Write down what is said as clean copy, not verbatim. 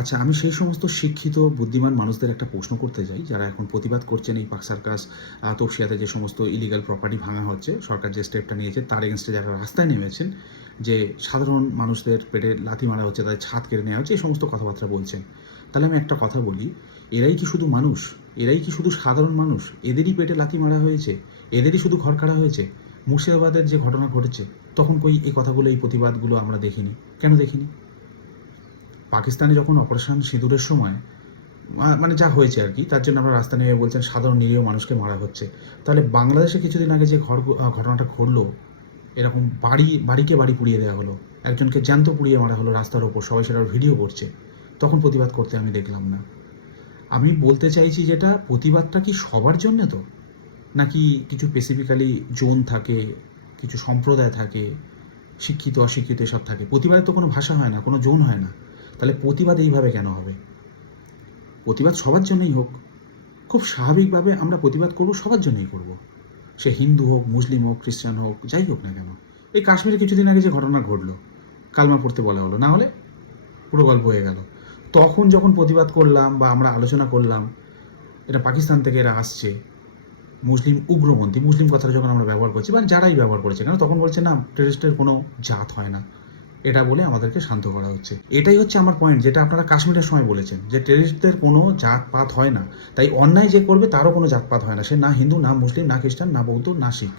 আচ্ছা, আমি সেই সমস্ত শিক্ষিত বুদ্ধিমান মানুষদের একটা প্রশ্ন করতে যাই, যারা এখন প্রতিবাদ করছেন এই পাক সার্কাস, তফসিয়াতে যে সমস্ত ইলিগাল প্রপার্টি ভাঙা হচ্ছে, সরকার যে স্টেপটা নিয়েছে তার এগেনস্টে যারা রাস্তায় নেমেছেন, যে সাধারণ মানুষদের পেটে লাথি মারা হচ্ছে, তাদের ছাদ কেড়ে নেওয়া হচ্ছে, এই সমস্ত কথাবার্তা বলছেন। তাহলে আমি একটা কথা বলি, এরাই কি শুধু মানুষ? এরাই কি শুধু সাধারণ মানুষ? এদেরই পেটে লাথি মারা হয়েছে? এদেরই শুধু ঘর কাটা হয়েছে? মুর্শিদাবাদের যে ঘটনা ঘটেছে, তখন কই এই কথাগুলো, এই প্রতিবাদগুলো আমরা দেখিনি? কেন দেখিনি? পাকিস্তানে যখন অপারেশন সিঁদুরের সময় মানে যা হয়েছে আর কি, তার জন্য আমরা রাস্তা নেমে বলছেন সাধারণ নিরীহ মানুষকে মারা হচ্ছে। তাহলে বাংলাদেশে কিছুদিন আগে যে ঘটনাটা ঘটলো, এরকম বাড়িকে বাড়ি পুড়িয়ে দেওয়া হলো, একজনকে জ্যান্ত পুড়িয়ে মারা হলো রাস্তার ওপর, সবাই সেটার ভিডিও করছে, তখন প্রতিবাদ করতে আমি দেখলাম না। আমি বলতে চাইছি যেটা, প্রতিবাদটা কি সবার জন্য তো, নাকি কিছু স্পেসিফিক্যালি জোন থাকে, কিছু সম্প্রদায় থাকে, শিক্ষিত অশিক্ষিত এসব থাকে? প্রতিবাদের তো কোনো ভাষা হয় না, কোনো জোন হয় না। তাহলে প্রতিবাদ এইভাবে কেন হবে? প্রতিবাদ সবার জন্যই হোক, খুব স্বাভাবিকভাবে আমরা প্রতিবাদ করব, সবার জন্যই করব। সে হিন্দু হোক, মুসলিম হোক, খ্রিস্টান হোক, যাই হোক না কেন। এই কাশ্মীরে কিছুদিন আগে যে ঘটনা ঘটলো, কালমা পড়তে বলা হলো, না হলে পুরো গল্প হয়ে গেল। তখন যখন প্রতিবাদ করলাম বা আমরা আলোচনা করলাম, এটা পাকিস্তান থেকে এরা আসছে, মুসলিম উগ্রপন্থী, মুসলিম কথাটা যখন আমরা ব্যবহার করছি, বা যারাই ব্যবহার করেছে কেন, তখন বলছে না, টেররিস্টের কোনো জাত হয় না, এটা বলে আমাদেরকে শান্ত করা হচ্ছে। এটাই হচ্ছে আমার পয়েন্ট, যেটা আপনারা কাশ্মীরের সময় বলেছেন, যে টেররিস্টদের কোনো জাতপাত হয় না, তাই অন্যায় যে করবে তারও কোনো জাতপাত হয় না, সে না হিন্দু, না মুসলিম, না খ্রিস্টান, না বৌদ্ধ, না শিখ।